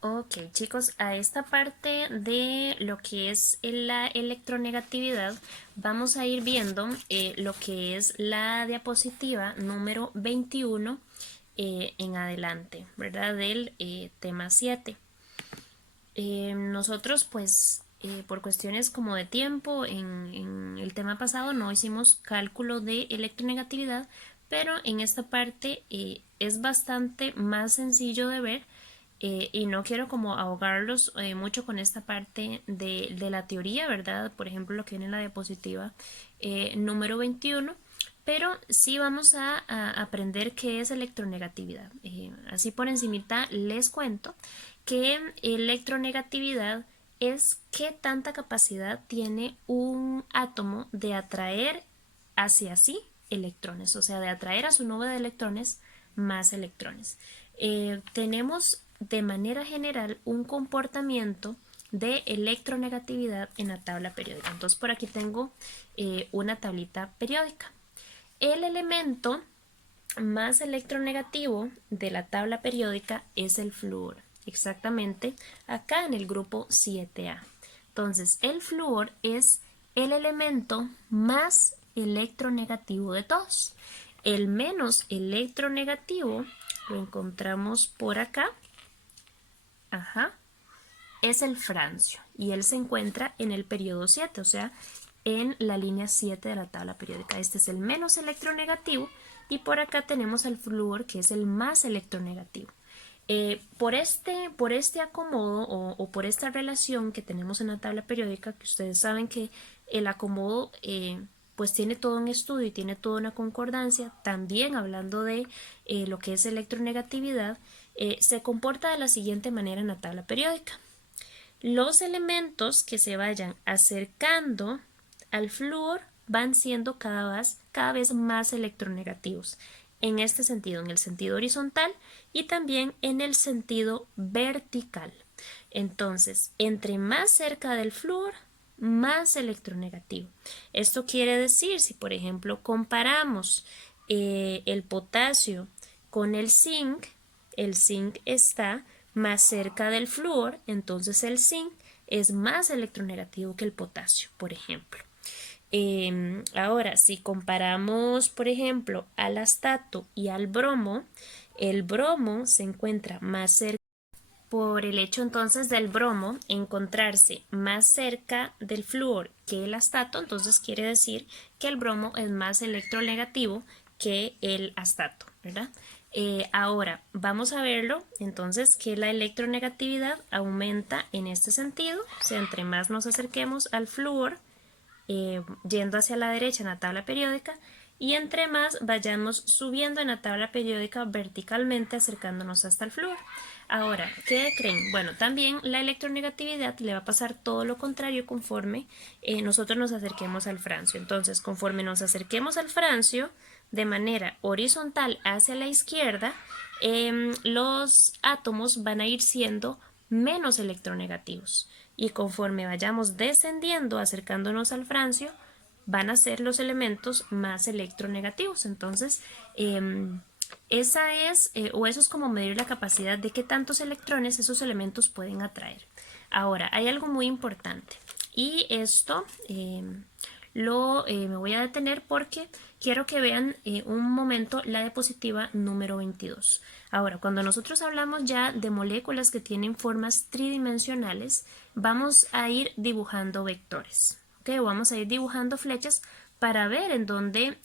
Ok, chicos, a esta parte de lo que es la electronegatividad, vamos a ir viendo lo que es la diapositiva número 21 en adelante, ¿verdad? Del tema 7. Nosotros, pues, por cuestiones como de tiempo, en el tema pasado no hicimos cálculo de electronegatividad, pero en esta parte es bastante más sencillo de ver y no quiero como ahogarlos mucho con esta parte de la teoría, ¿verdad? Por ejemplo, lo que viene en la diapositiva número 21, pero sí vamos a aprender qué es electronegatividad. Así por encimita les cuento que electronegatividad es qué tanta capacidad tiene un átomo de atraer hacia sí electrones, o sea, de atraer a su nube de electrones más electrones. Tenemos de manera general un comportamiento de electronegatividad en la tabla periódica. Entonces por aquí tengo una tablita periódica. El elemento más electronegativo de la tabla periódica es el flúor, exactamente acá en el grupo 7A. Entonces, el flúor es el elemento más electronegativo de todos. El menos electronegativo lo encontramos por acá. Ajá, es el francio y él se encuentra en el periodo 7, o sea, en la línea 7 de la tabla periódica. Este es el menos electronegativo y por acá tenemos el flúor que es el más electronegativo. Por este acomodo o por esta relación que tenemos en la tabla periódica, que ustedes saben que el acomodo pues tiene todo un estudio y tiene toda una concordancia, también hablando de lo que es electronegatividad, se comporta de la siguiente manera en la tabla periódica. Los elementos que se vayan acercando al flúor van siendo cada vez más electronegativos. En este sentido, en el sentido horizontal y también en el sentido vertical. Entonces, entre más cerca del flúor, más electronegativo. Esto quiere decir, si por ejemplo comparamos el potasio con el zinc está más cerca del flúor, entonces el zinc es más electronegativo que el potasio, por ejemplo. Ahora, si comparamos, por ejemplo, al astato y al bromo, el bromo se encuentra más cerca por el hecho entonces del bromo encontrarse más cerca del flúor que el astato, entonces quiere decir que el bromo es más electronegativo que el astato, ¿verdad? Ahora vamos a verlo entonces que la electronegatividad aumenta en este sentido, o sea, entre más nos acerquemos al flúor, yendo hacia la derecha en la tabla periódica, y entre más vayamos subiendo en la tabla periódica verticalmente acercándonos hasta el flúor. Ahora, ¿qué creen? Bueno, también la electronegatividad le va a pasar todo lo contrario conforme nosotros nos acerquemos al francio. Entonces, conforme nos acerquemos al francio de manera horizontal hacia la izquierda, los átomos van a ir siendo menos electronegativos y conforme vayamos descendiendo acercándonos al francio van a ser los elementos más electronegativos. Entonces esa es o eso es como medir la capacidad de qué tantos electrones esos elementos pueden atraer. Ahora hay algo muy importante y esto me voy a detener porque quiero que vean un momento la diapositiva número 22. Ahora, cuando nosotros hablamos ya de moléculas que tienen formas tridimensionales, vamos a ir dibujando vectores, ¿ok? O vamos a ir dibujando flechas para ver en dónde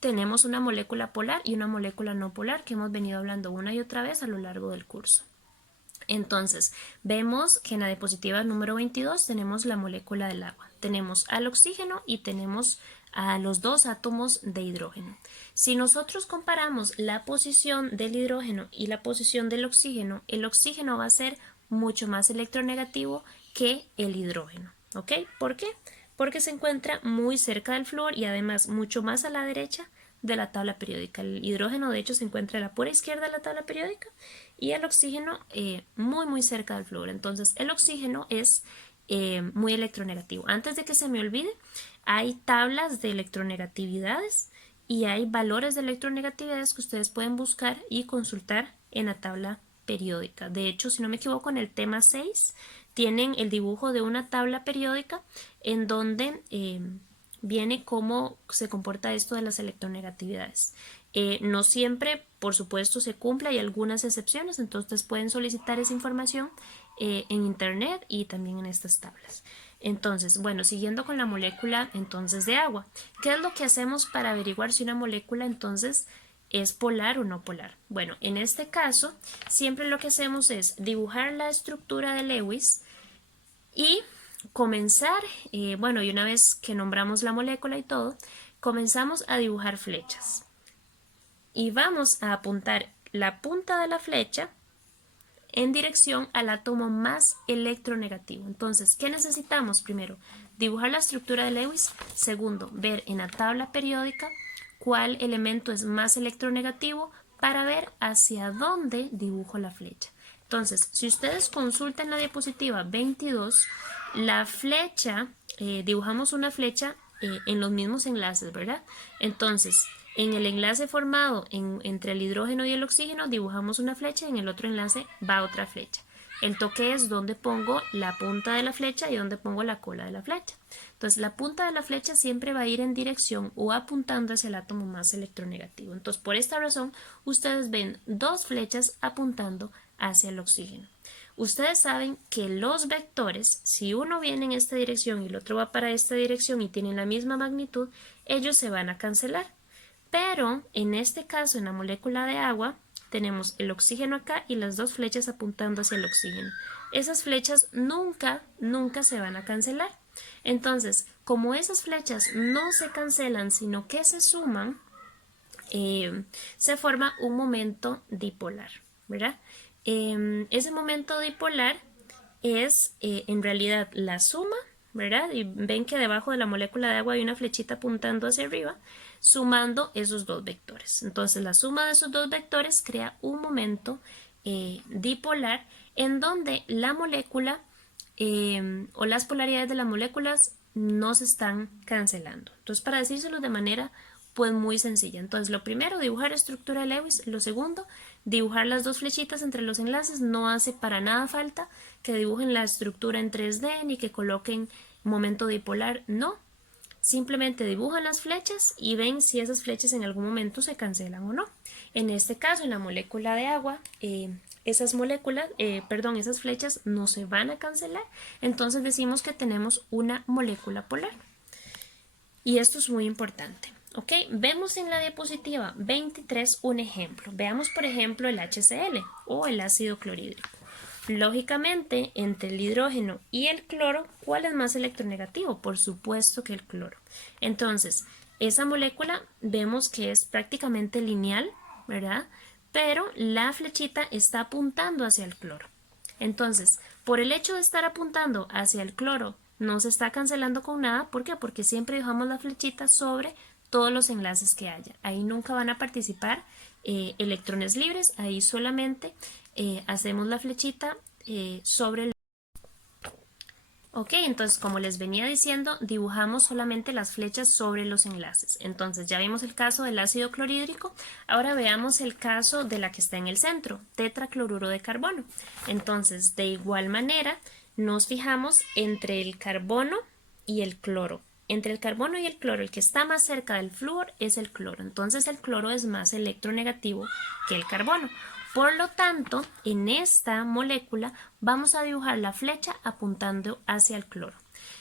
tenemos una molécula polar y una molécula no polar que hemos venido hablando una y otra vez a lo largo del curso. Entonces, vemos que en la diapositiva número 22 tenemos la molécula del agua. Tenemos al oxígeno y tenemos a los dos átomos de hidrógeno. Si nosotros comparamos la posición del hidrógeno y la posición del oxígeno, el oxígeno va a ser mucho más electronegativo que el hidrógeno. ¿Ok? ¿Por qué? Porque se encuentra muy cerca del flúor y además mucho más a la derecha de la tabla periódica. El hidrógeno de hecho se encuentra a la pura izquierda de la tabla periódica y el oxígeno muy cerca del flúor. Entonces el oxígeno es muy electronegativo. Antes de que se me olvide, hay tablas de electronegatividades y hay valores de electronegatividades que ustedes pueden buscar y consultar en la tabla periódica. De hecho, si no me equivoco, en el tema 6 tienen el dibujo de una tabla periódica en donde viene cómo se comporta esto de las electronegatividades. No siempre, por supuesto, se cumple, hay algunas excepciones, entonces pueden solicitar esa información en internet y también en estas tablas. Entonces, bueno, siguiendo con la molécula entonces de agua, ¿qué es lo que hacemos para averiguar si una molécula entonces es polar o no polar? Bueno, en este caso, siempre lo que hacemos es dibujar la estructura de Lewis y comenzar, bueno, y una vez que nombramos la molécula y todo, comenzamos a dibujar flechas. Y vamos a apuntar la punta de la flecha en dirección al átomo más electronegativo. Entonces, ¿qué necesitamos? Primero, dibujar la estructura de Lewis. Segundo, ver en la tabla periódica cuál elemento es más electronegativo para ver hacia dónde dibujo la flecha. Entonces, si ustedes consultan la diapositiva 22, la flecha, dibujamos una flecha en los mismos enlaces, ¿verdad? Entonces, en el enlace formado entre el hidrógeno y el oxígeno dibujamos una flecha y en el otro enlace va otra flecha. El toque es donde pongo la punta de la flecha y donde pongo la cola de la flecha. Entonces la punta de la flecha siempre va a ir en dirección o apuntando hacia el átomo más electronegativo. Entonces por esta razón ustedes ven dos flechas apuntando hacia el oxígeno. Ustedes saben que los vectores, si uno viene en esta dirección y el otro va para esta dirección y tienen la misma magnitud, ellos se van a cancelar. Pero en este caso, en la molécula de agua, tenemos el oxígeno acá y las dos flechas apuntando hacia el oxígeno. Esas flechas nunca se van a cancelar. Entonces, como esas flechas no se cancelan, sino que se suman, se forma un momento dipolar, ¿verdad? Ese momento dipolar es en realidad la suma, ¿verdad? Y ven que debajo de la molécula de agua hay una flechita apuntando hacia arriba, sumando esos dos vectores. Entonces la suma de esos dos vectores crea un momento dipolar en donde la molécula o las polaridades de las moléculas no se están cancelando. Entonces, para decírselo de manera pues muy sencilla. Entonces, lo primero, dibujar estructura de Lewis. Lo segundo, dibujar las dos flechitas entre los enlaces. No hace para nada falta que dibujen la estructura en 3D ni que coloquen momento dipolar. No. Simplemente dibujan las flechas y ven si esas flechas en algún momento se cancelan o no. En este caso, en la molécula de agua, esas flechas no se van a cancelar. Entonces decimos que tenemos una molécula polar. Y esto es muy importante. ¿Ok? Vemos en la diapositiva 23 un ejemplo. Veamos, por ejemplo, el HCl o el ácido clorhídrico. Lógicamente, entre el hidrógeno y el cloro, ¿cuál es más electronegativo? Por supuesto que el cloro. Entonces, esa molécula vemos que es prácticamente lineal, ¿verdad? Pero la flechita está apuntando hacia el cloro. Entonces, por el hecho de estar apuntando hacia el cloro, no se está cancelando con nada. ¿Por qué? Porque siempre dejamos la flechita sobre todos los enlaces que haya. Ahí nunca van a participar electrones libres, ahí solamente hacemos la flechita sobre el... Ok, entonces como les venía diciendo, dibujamos solamente las flechas sobre los enlaces. Entonces ya vimos el caso del ácido clorhídrico, ahora veamos el caso de la que está en el centro, tetracloruro de carbono. Entonces, de igual manera, nos fijamos entre el carbono y el cloro. Entre el carbono y el cloro, el que está más cerca del flúor es el cloro. Entonces el cloro es más electronegativo que el carbono. Por lo tanto, en esta molécula vamos a dibujar la flecha apuntando hacia el cloro.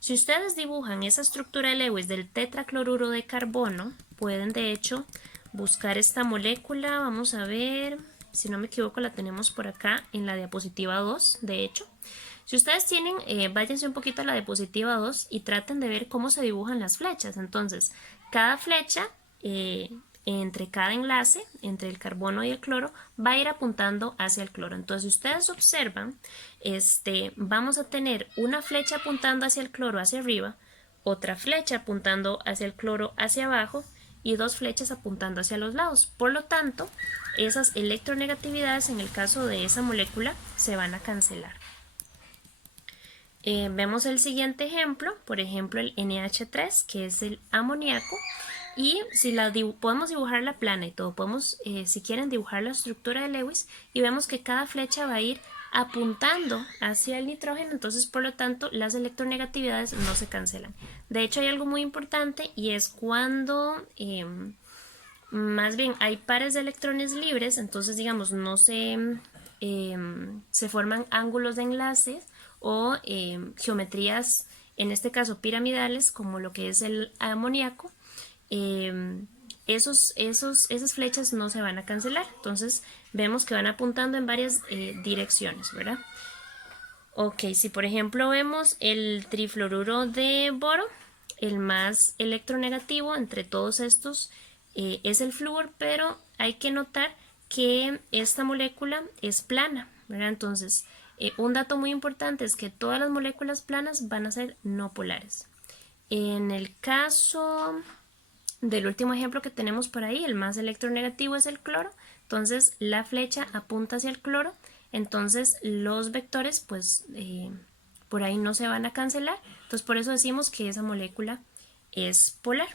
Si ustedes dibujan esa estructura de Lewis del tetracloruro de carbono, pueden de hecho buscar esta molécula. Vamos a ver, si no me equivoco la tenemos por acá en la diapositiva 2, de hecho. Si ustedes tienen, váyanse un poquito a la diapositiva 2 y traten de ver cómo se dibujan las flechas. Entonces, cada flecha entre cada enlace, entre el carbono y el cloro, va a ir apuntando hacia el cloro. Entonces, si ustedes observan, vamos a tener una flecha apuntando hacia el cloro hacia arriba, otra flecha apuntando hacia el cloro hacia abajo y dos flechas apuntando hacia los lados. Por lo tanto, esas electronegatividades en el caso de esa molécula se van a cancelar. Vemos el siguiente ejemplo, por ejemplo el NH3, que es el amoníaco, Y si podemos dibujarla plana y todo, podemos, si quieren, dibujar la estructura de Lewis y vemos que cada flecha va a ir apuntando hacia el nitrógeno, entonces por lo tanto las electronegatividades no se cancelan. De hecho hay algo muy importante y es cuando más bien hay pares de electrones libres, entonces digamos no se forman ángulos de enlace o geometrías, en este caso piramidales, como lo que es el amoníaco. Esas flechas no se van a cancelar, entonces vemos que van apuntando en varias direcciones, ¿verdad? Ok, si por ejemplo vemos el trifluoruro de boro, el más electronegativo entre todos estos es el flúor, pero hay que notar que esta molécula es plana, ¿verdad? Entonces, un dato muy importante es que todas las moléculas planas van a ser no polares. En el caso del último ejemplo que tenemos por ahí, el más electronegativo es el cloro, entonces la flecha apunta hacia el cloro, entonces los vectores pues por ahí no se van a cancelar, entonces por eso decimos que esa molécula es polar.